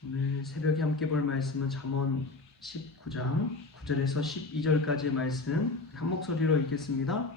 오늘 새벽에 함께 볼 말씀은 잠언 19장 9절에서 12절까지의 말씀 한 목소리로 읽겠습니다.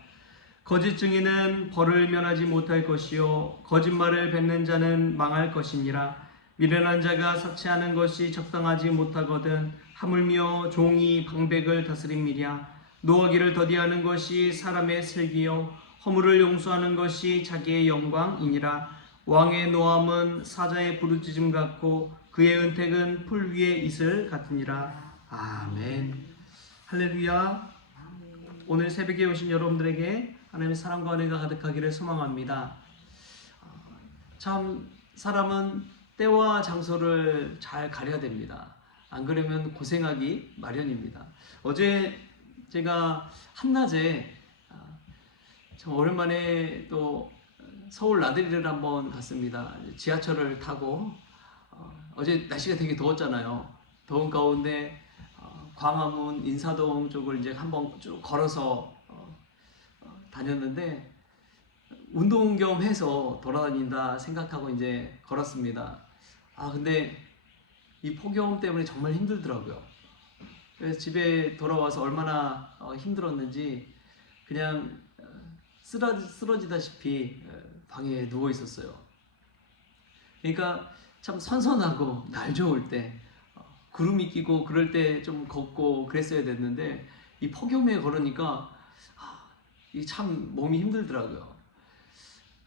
거짓 증인은 벌을 면하지 못할 것이요 거짓말을 뱉는 자는 망할 것이니라. 미련한 자가 사치하는 것이 적당하지 못하거든 하물며 종이 방백을 다스림이랴. 노하기를 더디하는 것이 사람의 슬기요 허물을 용서하는 것이 자기의 영광이니라. 왕의 노함은 사자의 부르짖음 같고 그의 은택은 풀 위의 이슬 같으니라. 아멘. 할렐루야. 오늘 새벽에 오신 여러분들에게 하나님의 사랑과 은혜가 가득하기를 소망합니다. 참 사람은 때와 장소를 잘 가려야 됩니다. 안 그러면 고생하기 마련입니다. 어제 제가 한낮에 참 오랜만에 또 서울 나들이를 한번 갔습니다. 지하철을 타고 어제 날씨가 되게 더웠잖아요. 더운 가운데 광화문, 인사동 쪽을 이제 한번 쭉 걸어서 다녔는데 운동 겸 해서 돌아다닌다 생각하고 이제 걸었습니다. 근데 이 폭염 때문에 정말 힘들더라고요. 그래서 집에 돌아와서 얼마나 힘들었는지 그냥 쓰러지다시피 방에 누워 있었어요. 그러니까 참 선선하고 날 좋을 때 구름이 끼고 그럴 때 좀 걷고 그랬어야 됐는데 이 폭염에 걸으니까 이 참 몸이 힘들더라고요.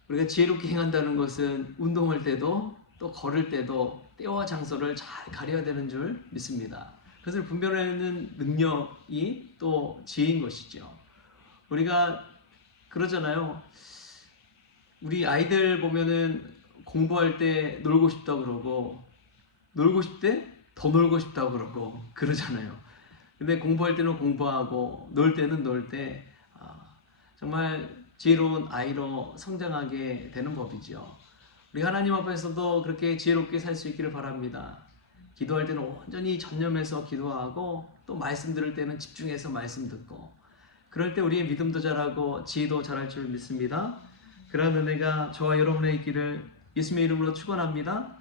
우리가 지혜롭게 행한다는 것은 운동할 때도 또 걸을 때도 때와 장소를 잘 가려야 되는 줄 믿습니다. 그것을 분별하는 능력이 또 지혜인 것이죠. 우리가 그러잖아요. 우리 아이들 보면은 공부할 때 놀고 싶다 그러고 놀고 싶대 더 놀고 싶다 그러고 그러잖아요. 근데 공부할 때는 공부하고 놀 때는 놀 때 정말 지혜로운 아이로 성장하게 되는 법이죠. 우리 하나님 앞에서도 그렇게 지혜롭게 살 수 있기를 바랍니다. 기도할 때는 온전히 전념해서 기도하고 또 말씀 들을 때는 집중해서 말씀 듣고 그럴 때 우리의 믿음도 자라고 지혜도 자랄 줄 믿습니다. 그런 은혜가 저와 여러분의 있기를 예수님의 이름으로 축원합니다.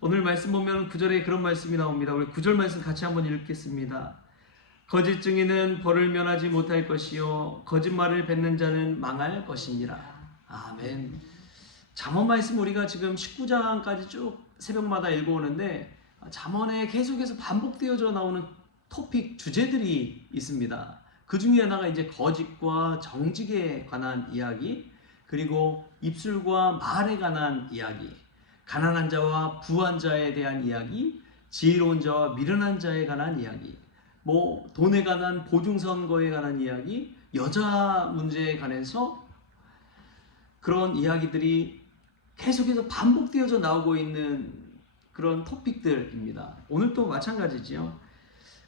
오늘 말씀 보면 9절에 그런 말씀이 나옵니다. 우리 9절 말씀 같이 한번 읽겠습니다. 거짓 증인은 벌을 면하지 못할 것이요 거짓말을 뱉는 자는 망할 것이니라. 아멘. 잠언 말씀 우리가 지금 19장까지 쭉 새벽마다 읽어오는데 잠언에 계속해서 반복되어져 나오는 토픽 주제들이 있습니다. 그 중에 하나가 이제 거짓과 정직에 관한 이야기, 그리고 입술과 말에 관한 이야기, 가난한 자와 부한 자에 대한 이야기, 지혜로운 자와 미련한 자에 관한 이야기, 돈에 관한 보증선거에 관한 이야기, 여자 문제에 관해서 그런 이야기들이 계속해서 반복되어져 나오고 있는 그런 토픽들입니다. 오늘도 마찬가지지요.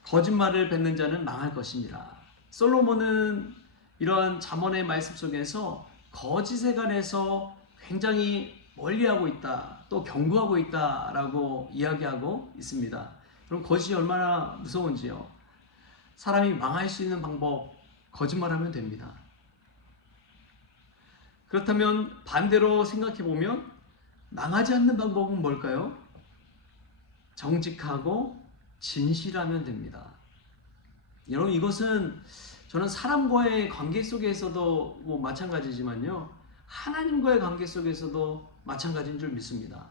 거짓말을 뱉는 자는 망할 것이니라. 솔로몬은 이러한 잠언의 말씀 속에서 거짓에 관해서 굉장히 멀리하고 있다, 또 경고하고 있다라고 이야기하고 있습니다. 그럼 거짓이 얼마나 무서운지요. 사람이 망할 수 있는 방법, 거짓말하면 됩니다. 그렇다면 반대로 생각해 보면 망하지 않는 방법은 뭘까요? 정직하고 진실하면 됩니다. 여러분, 이것은 저는 사람과의 관계 속에서도 마찬가지지만요, 하나님과의 관계 속에서도 마찬가지인 줄 믿습니다.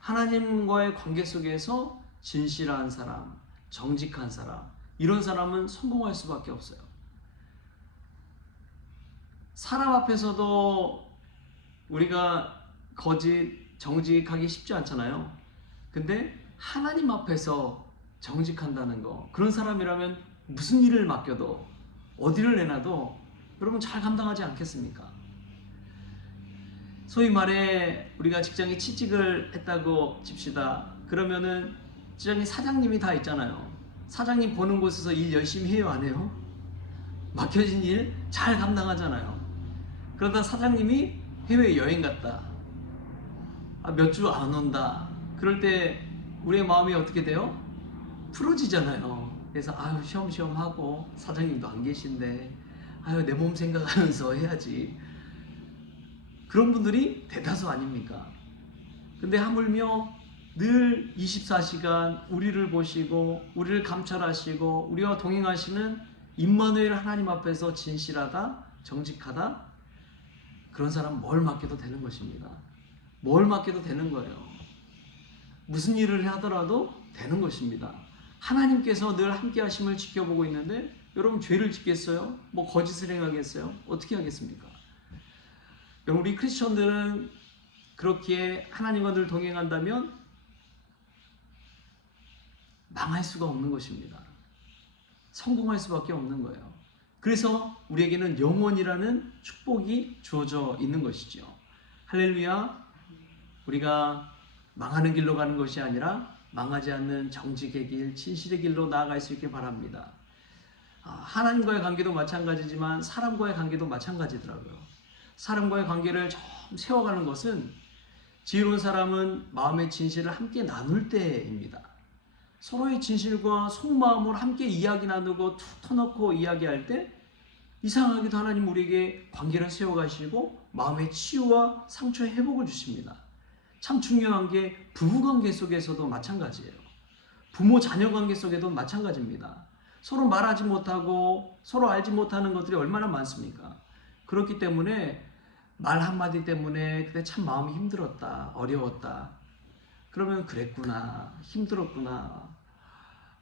하나님과의 관계 속에서 진실한 사람, 정직한 사람, 이런 사람은 성공할 수밖에 없어요. 사람 앞에서도 우리가 거짓, 정직하기 쉽지 않잖아요. 근데 하나님 앞에서 정직한다는 거, 그런 사람이라면 무슨 일을 맡겨도 어디를 내놔도 여러분 잘 감당하지 않겠습니까? 소위 말해 우리가 직장에 취직을 했다고 칩시다. 그러면은 직장에 사장님이 다 있잖아요. 사장님 보는 곳에서 일 열심히 해요, 안 해요? 맡겨진 일 잘 감당하잖아요. 그러다 사장님이 해외 여행 갔다, 몇 주 안 온다, 그럴 때 우리의 마음이 어떻게 돼요? 풀어지잖아요. 그래서 쉬엄쉬엄 하고 사장님도 안 계신데 내 몸 생각하면서 해야지. 그런 분들이 대다수 아닙니까? 근데 하물며 늘 24시간 우리를 보시고 우리를 감찰하시고 우리와 동행하시는 임마누엘 하나님 앞에서 진실하다, 정직하다, 그런 사람 뭘 맡겨도 되는 것입니다. 뭘 맡겨도 되는 거예요. 무슨 일을 하더라도 되는 것입니다. 하나님께서 늘 함께 하심을 지켜보고 있는데 여러분 죄를 짓겠어요? 뭐 거짓을 행하겠어요? 어떻게 하겠습니까? 여러분, 우리 크리스천들은 그렇기에 하나님과 늘 동행한다면 망할 수가 없는 것입니다. 성공할 수밖에 없는 거예요. 그래서 우리에게는 영원이라는 축복이 주어져 있는 것이죠. 할렐루야. 우리가 망하는 길로 가는 것이 아니라 망하지 않는 정직의 길, 진실의 길로 나아갈 수 있길 바랍니다. 하나님과의 관계도 마찬가지지만 사람과의 관계도 마찬가지더라고요. 사람과의 관계를 좀 세워가는 것은 지혜로운 사람은 마음의 진실을 함께 나눌 때입니다. 서로의 진실과 속마음을 함께 이야기 나누고 툭 터놓고 이야기할 때 이상하게도 하나님 우리에게 관계를 세워가시고 마음의 치유와 상처의 회복을 주십니다. 참 중요한 게 부부관계 속에서도 마찬가지예요. 부모 자녀 관계 속에도 마찬가지입니다. 서로 말하지 못하고 서로 알지 못하는 것들이 얼마나 많습니까? 그렇기 때문에 말 한마디 때문에 그때 참 마음이 힘들었다, 어려웠다, 그러면 그랬구나, 힘들었구나,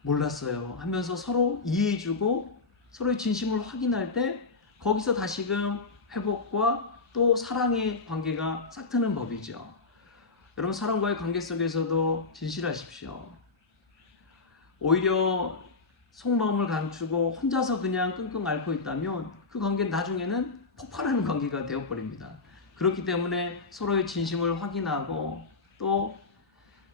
몰랐어요 하면서 서로 이해해주고 서로의 진심을 확인할 때 거기서 다시금 회복과 또 사랑의 관계가 싹트는 법이죠. 여러분, 사람과의 관계 속에서도 진실하십시오. 오히려 속마음을 감추고 혼자서 그냥 끙끙 앓고 있다면 그 관계는 나중에는 폭발하는 관계가 되어버립니다. 그렇기 때문에 서로의 진심을 확인하고 또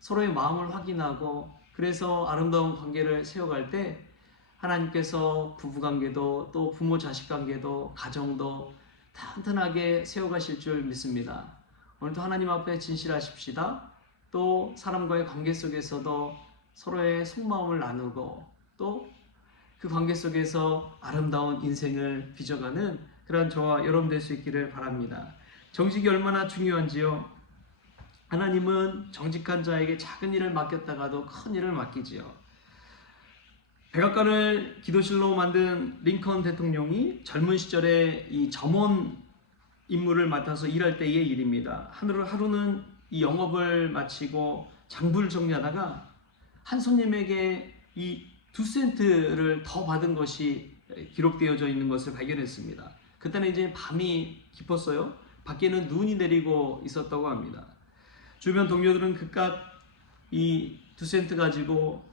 서로의 마음을 확인하고 그래서 아름다운 관계를 세워갈 때 하나님께서 부부관계도 또 부모 자식 관계도 가정도 탄탄하게 세워가실 줄 믿습니다. 오늘도 하나님 앞에 진실하십시다. 또 사람과의 관계 속에서도 서로의 속마음을 나누고 또 그 관계 속에서 아름다운 인생을 빚어가는 그런 저와 여러분 될 수 있기를 바랍니다. 정직이 얼마나 중요한지요. 하나님은 정직한 자에게 작은 일을 맡겼다가도 큰 일을 맡기지요. 백악관을 기도실로 만든 링컨 대통령이 젊은 시절에 이 점원 임무를 맡아서 일할 때의 일입니다. 하루는 이 영업을 마치고 장부를 정리하다가 한 손님에게 이 2센트를 더 받은 것이 기록되어져 있는 것을 발견했습니다. 그때는 이제 밤이 깊었어요. 밖에는 눈이 내리고 있었다고 합니다. 주변 동료들은 그깟 이 2센트 가지고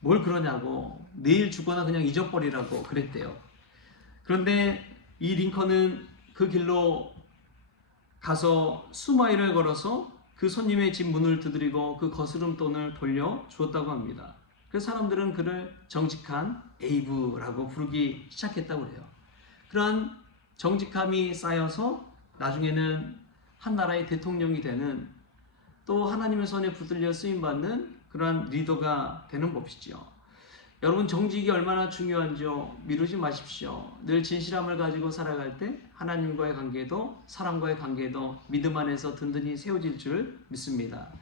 뭘 그러냐고, 내일 주거나 그냥 잊어버리라고 그랬대요. 그런데 이 링컨은 그 길로 가서 수마일을 걸어서 그 손님의 집 문을 두드리고 그 거스름돈을 돌려 주었다고 합니다. 그래서 사람들은 그를 정직한 에이브라고 부르기 시작했다고 그래요. 그러한 정직함이 쌓여서 나중에는 한 나라의 대통령이 되는, 또 하나님의 손에 붙들려 쓰임받는 그러한 리더가 되는 법이죠. 여러분, 정직이 얼마나 중요한지요. 미루지 마십시오. 늘 진실함을 가지고 살아갈 때 하나님과의 관계도 사람과의 관계도 믿음 안에서 든든히 세워질 줄 믿습니다.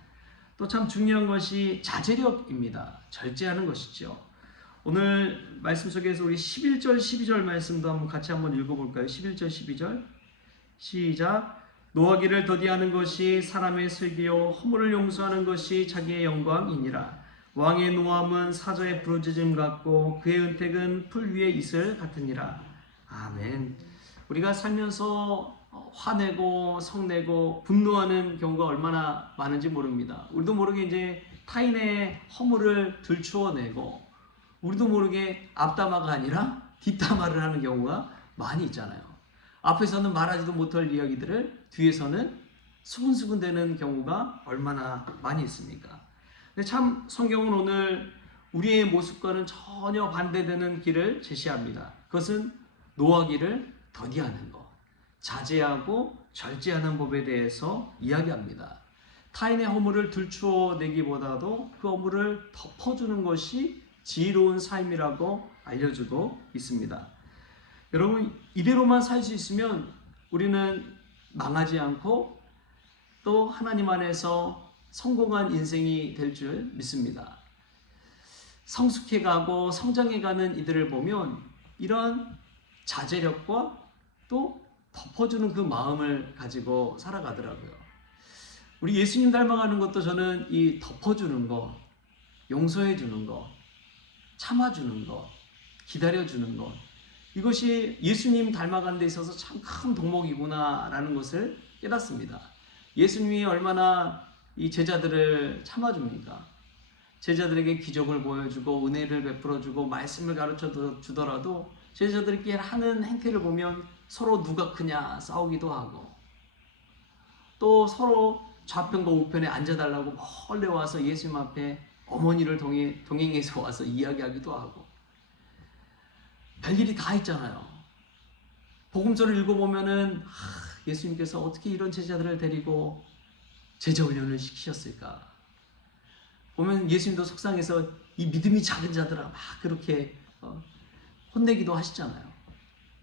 또 참 중요한 것이 자제력입니다. 절제하는 것이죠. 오늘 말씀 속에서 우리 11절 12절 말씀도 같이 한번 읽어볼까요? 11절 12절 시작. 노하기를 더디하는 것이 사람의 슬기요 허물을 용서하는 것이 자기의 영광이니라. 왕의 노함은 사자의 부르짖음 같고 그의 은택은 풀 위의 이슬 같으니라. 아멘. 우리가 살면서 화내고 성내고 분노하는 경우가 얼마나 많은지 모릅니다. 우리도 모르게 이제 타인의 허물을 들추어내고 우리도 모르게 앞담화가 아니라 뒷담화를 하는 경우가 많이 있잖아요. 앞에서는 말하지도 못할 이야기들을 뒤에서는 수근수근대는 경우가 얼마나 많이 있습니까? 근데 참 성경은 오늘 우리의 모습과는 전혀 반대되는 길을 제시합니다. 그것은 노하기를 더디하는 것, 자제하고 절제하는 법에 대해서 이야기합니다. 타인의 허물을 들추어내기보다도 그 허물을 덮어주는 것이 지혜로운 삶이라고 알려주고 있습니다. 여러분, 이대로만 살 수 있으면 우리는 망하지 않고 또 하나님 안에서 성공한 인생이 될 줄 믿습니다. 성숙해가고 성장해가는 이들을 보면 이런 자제력과 또 덮어주는 그 마음을 가지고 살아가더라고요. 우리 예수님 닮아가는 것도 저는 이 덮어주는 것, 용서해주는 것, 참아주는 것, 기다려주는 것, 이것이 예수님 닮아가는 데 있어서 참 큰 덕목이구나라는 것을 깨닫습니다. 예수님이 얼마나 이 제자들을 참아줍니까? 제자들에게 기적을 보여주고 은혜를 베풀어주고 말씀을 가르쳐 주더라도 제자들끼리 하는 행태를 보면 서로 누가 크냐 싸우기도 하고, 또 서로 좌편과 우편에 앉아달라고 멀리 와서 예수님 앞에 어머니를 동행해서 와서 이야기하기도 하고, 별일이 다 있잖아요. 복음서를 읽어보면은 예수님께서 어떻게 이런 제자들을 데리고 제자 훈련을 시키셨을까? 보면 예수님도 속상해서 이 믿음이 작은 자들아 막 그렇게 혼내기도 하시잖아요.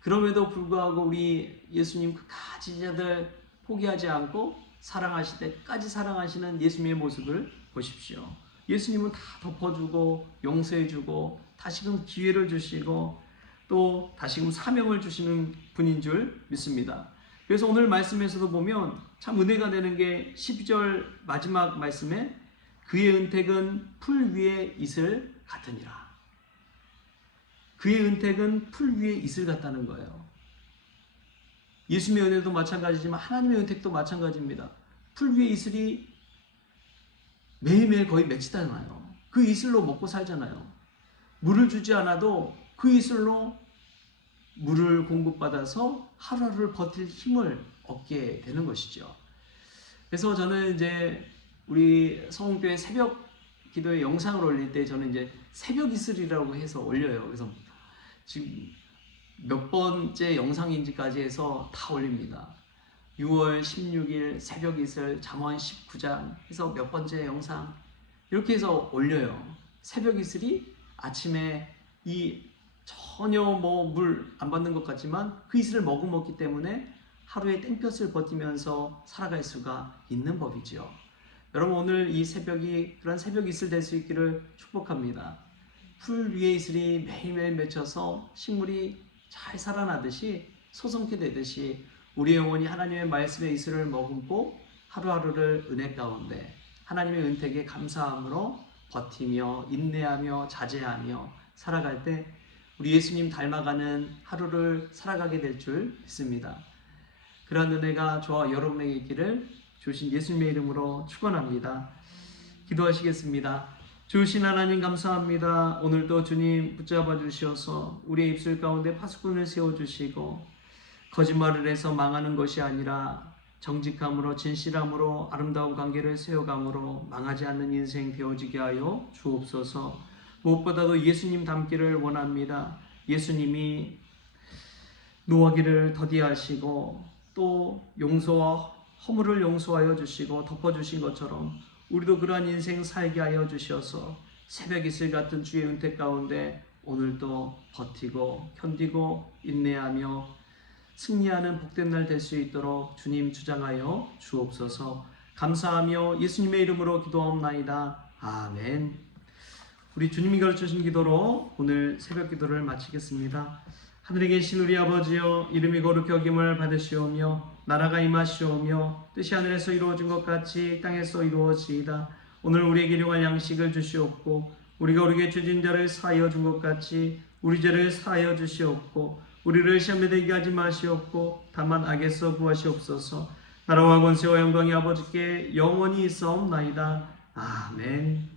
그럼에도 불구하고 우리 예수님 끝까지 제자들 포기하지 않고 사랑하실 때까지 사랑하시는 예수님의 모습을 보십시오. 예수님은 다 덮어주고 용서해주고 다시금 기회를 주시고 또 다시금 사명을 주시는 분인 줄 믿습니다. 그래서 오늘 말씀에서도 보면 참 은혜가 되는 게 12절 마지막 말씀에 그의 은택은 풀 위에 이슬 같으니라. 그의 은택은 풀 위에 이슬 같다는 거예요. 예수님의 은혜도 마찬가지지만 하나님의 은택도 마찬가지입니다. 풀 위에 이슬이 매일매일 거의 맺히잖아요. 그 이슬로 먹고 살잖아요. 물을 주지 않아도 그 이슬로 물을 공급받아서 하루하루를 버틸 힘을 얻게 되는 것이죠. 그래서 저는 이제 우리 성공교회 새벽 기도의 영상을 올릴 때 저는 이제 새벽 이슬이라고 해서 올려요. 그래서 지금 몇 번째 영상인지까지 해서 다 올립니다. 6월 16일 새벽 이슬 잠언 19장 해서 몇 번째 영상 이렇게 해서 올려요. 새벽 이슬이 아침에 이 전혀 뭐 물 안 받는 것 같지만 그 이슬을 머금었기 때문에 하루의 땡볕을 버티면서 살아갈 수가 있는 법이죠. 여러분 오늘 이 새벽이 그런 새벽 이슬 될 수 있기를 축복합니다. 풀 위에 이슬이 매일매일 맺혀서 식물이 잘 살아나듯이 소성케 되듯이 우리 영혼이 하나님의 말씀의 이슬을 머금고 하루하루를 은혜 가운데 하나님의 은택에 감사함으로 버티며 인내하며 자제하며 살아갈 때 우리 예수님 닮아가는 하루를 살아가게 될 줄 믿습니다. 그러한 은혜가 저와 여러분에게 있기를 주신 예수님의 이름으로 축원합니다. 기도하시겠습니다. 주신 하나님 감사합니다. 오늘도 주님 붙잡아 주셔서 우리의 입술 가운데 파수꾼을 세워주시고 거짓말을 해서 망하는 것이 아니라 정직함으로 진실함으로 아름다운 관계를 세워감으로 망하지 않는 인생 되어지게 하여 주옵소서. 무엇보다도 예수님 닮기를 원합니다. 예수님이 노하기를 더디하시고 또 용서와 허물을 용서하여 주시고 덮어주신 것처럼 우리도 그러한 인생 살게 하여 주셔서 새벽 이슬 같은 주의 은택 가운데 오늘도 버티고 견디고 인내하며 승리하는 복된 날 될 수 있도록 주님 주장하여 주옵소서. 감사하며 예수님의 이름으로 기도하옵나이다. 아멘. 우리 주님이 가르쳐주신 기도로 오늘 새벽 기도를 마치겠습니다. 하늘에 계신 우리 아버지여, 이름이 거룩히 여김을 받으시오며 나라가 임하시오며 뜻이 하늘에서 이루어진 것 같이 땅에서 이루어지이다. 오늘 우리에게 일용할 양식을 주시옵고 우리가 우리에게 죄진 자를 사하여 준 것 같이 우리 죄를 사하여 주시옵고 우리를 시험에 들게 하지 마시옵고 다만 악에서 구하시옵소서. 나라와 권세와 영광이 아버지께 영원히 있사옵나이다. 아멘.